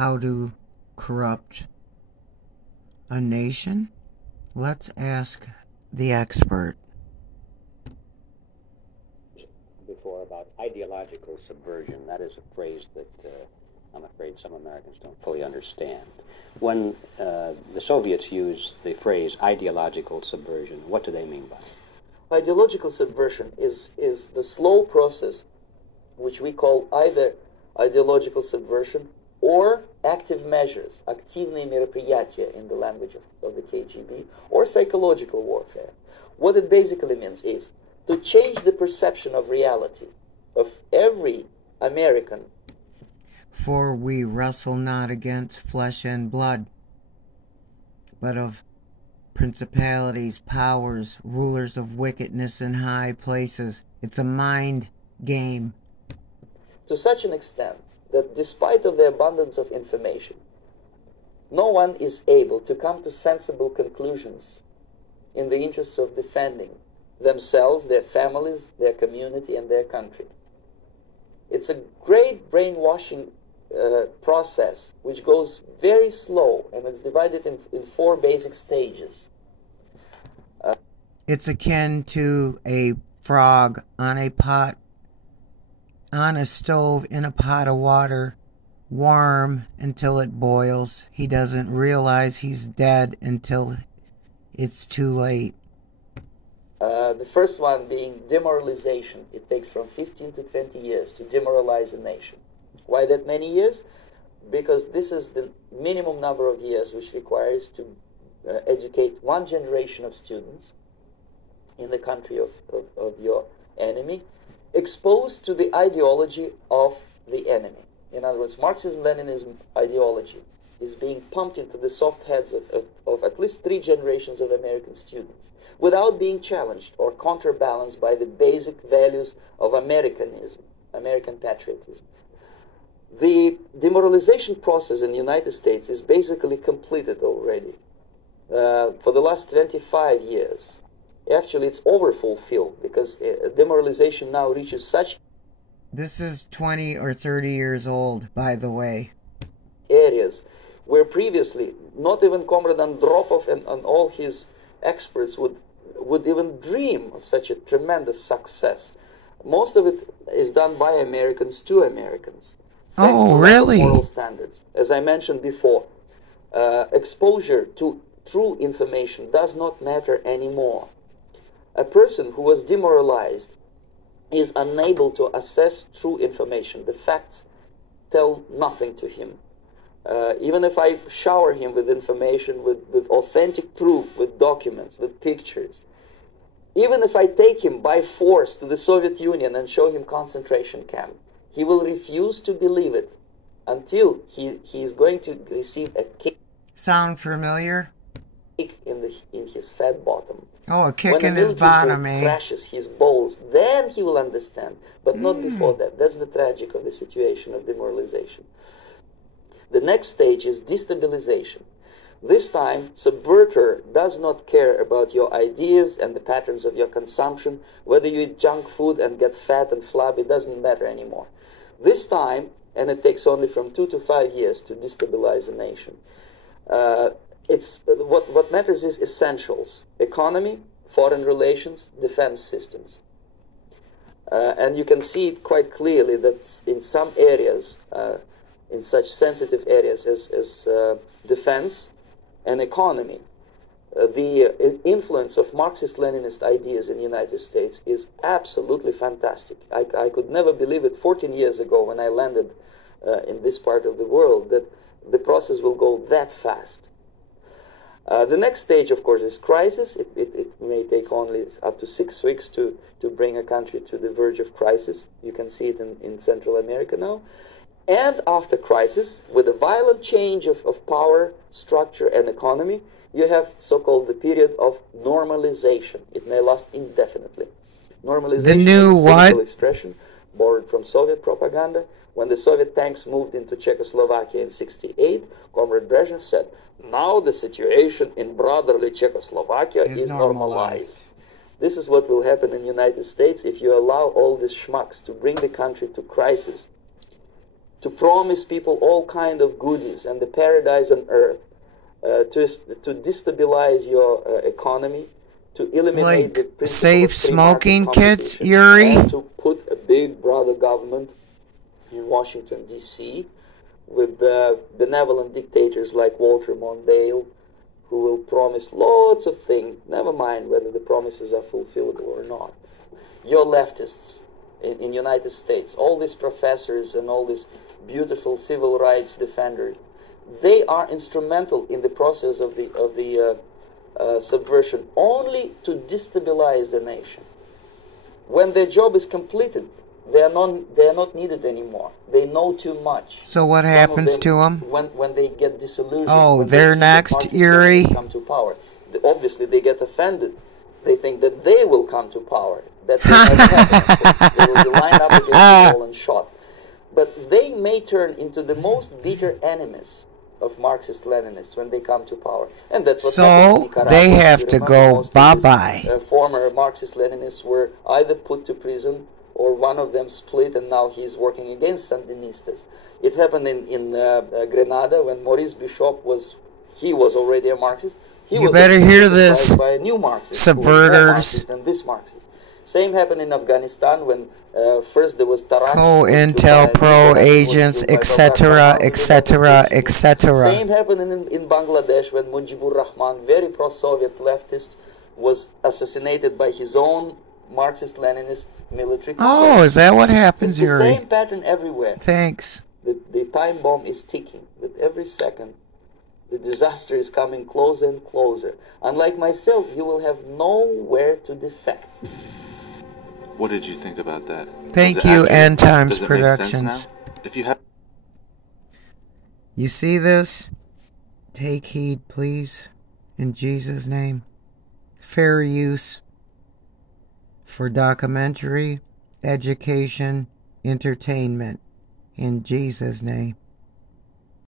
how to corrupt a nation? Let's ask the expert. Before about ideological subversion. That is a phrase that I'm afraid some Americans don't fully understand. When the Soviets used the phrase ideological subversion, what do they mean by it? Ideological subversion is the slow process which we call either ideological subversion or active measures, активные мероприятия in the language of the KGB, or psychological warfare. What it basically means is to change the perception of reality of every American. For we wrestle not against flesh and blood, but of principalities, powers, rulers of wickedness in high places. It's a mind game. To such an extent that despite of the abundance of information, no one is able to come to sensible conclusions in the interests of defending themselves, their families, their community, and their country. It's a great brainwashing process which goes very slow, and it's divided in 4 basic stages. It's akin to a frog on a pot, on a stove, in a pot of water, warm until it boils. He doesn't realize he's dead until it's too late. The first one being demoralization. It takes from 15 to 20 years to demoralize a nation. Why that many years? Because this is the minimum number of years which requires to educate one generation of students in the country of your enemy, exposed to the ideology of the enemy. In other words, Marxism-Leninism ideology is being pumped into the soft heads of at least 3 generations of American students without being challenged or counterbalanced by the basic values of Americanism, American patriotism. The demoralization process in the United States is basically completed already. For the last 25 years. Actually, it's overfulfilled because demoralization now reaches such... This is 20 or 30 years old, by the way. ...areas where previously not even Comrade Andropov and all his experts would even dream of such a tremendous success. Most of it is done by Americans to Americans. Oh, really? Moral standards. As I mentioned before, exposure to true information does not matter anymore. A person who was demoralized is unable to assess true information. The facts tell nothing to him. Even if I shower him with information, with authentic proof, with documents, with pictures, even if I take him by force to the Soviet Union and show him concentration camp, he will refuse to believe it until he is going to receive a kick. Sound familiar? In his fat bottom. Oh, a kick in his bottom, eh? When crashes his balls, then he will understand. But not before that. That's the tragic of the situation of demoralization. The next stage is destabilization. This time, subverter does not care about your ideas and the patterns of your consumption. Whether you eat junk food and get fat and flabby, doesn't matter anymore. This time, and it takes only from 2 to 5 years to destabilize a nation, what matters is essentials: economy, foreign relations, defense systems. And you can see it quite clearly that in some areas, in such sensitive areas as defense and economy, the influence of Marxist-Leninist ideas in the United States is absolutely fantastic. I could never believe it 14 years ago when I landed in this part of the world that the process will go that fast. The next stage, of course, is crisis. It may take only up to 6 weeks to bring a country to the verge of crisis. You can see it in Central America now. And after crisis, with a violent change of power, structure, and economy, you have so-called the period of normalization. It may last indefinitely. Normalization the new is a what? simple expression borrowed from Soviet propaganda. When the Soviet tanks moved into Czechoslovakia in '68, Comrade Brezhnev said, "Now the situation in brotherly Czechoslovakia is normalized." This is what will happen in the United States if you allow all these schmucks to bring the country to crisis. to promise people all kind of goodies and the paradise on earth, to destabilize your economy, to eliminate the principle safe of free smoking market kits, competition, Yuri? and to put a big brother government in Washington, D.C., with benevolent dictators like Walter Mondale, who will promise lots of things, never mind whether the promises are fulfillable or not. Your leftists in United States, all these professors and all these beautiful civil rights defenders, they are instrumental in the process of the subversion only to destabilize the nation. When their job is completed, they are not needed anymore. They know too much. So what happens to them? When they get disillusioned? Oh, they're next, Yuri. Come to power. Obviously, they get offended. They think that they will come to power. That will never happen. They will be lined up against the wall and shot. But they may turn into the most bitter enemies of Marxist-Leninists when they come to power. And that's what happened in Nicaragua. They have to go bye-bye. Former Marxist-Leninists were either put to prison or one of them split, and now he's working against Sandinistas. It happened in Grenada when Maurice Bishop was already a Marxist. You better hear this, by a new Marxist, subverters. who was more Marxist than this Marxist. Same happened in Afghanistan when first there was Tarak, Intel Pro agents, etc., etc., etc. Same happened in Bangladesh when Mujibur Rahman, very pro-Soviet leftist, was assassinated by his own Marxist-Leninist military. Oh, is that what happens, It's the Yuri? same pattern everywhere. Thanks. The time bomb is ticking. With every second, the disaster is coming closer and closer. Unlike myself, you will have nowhere to defect. What did you think about that? Thank you, End Times Productions. If you have... You see this? Take heed, please, in Jesus' name. Fair use for documentary, education, entertainment, in Jesus' name.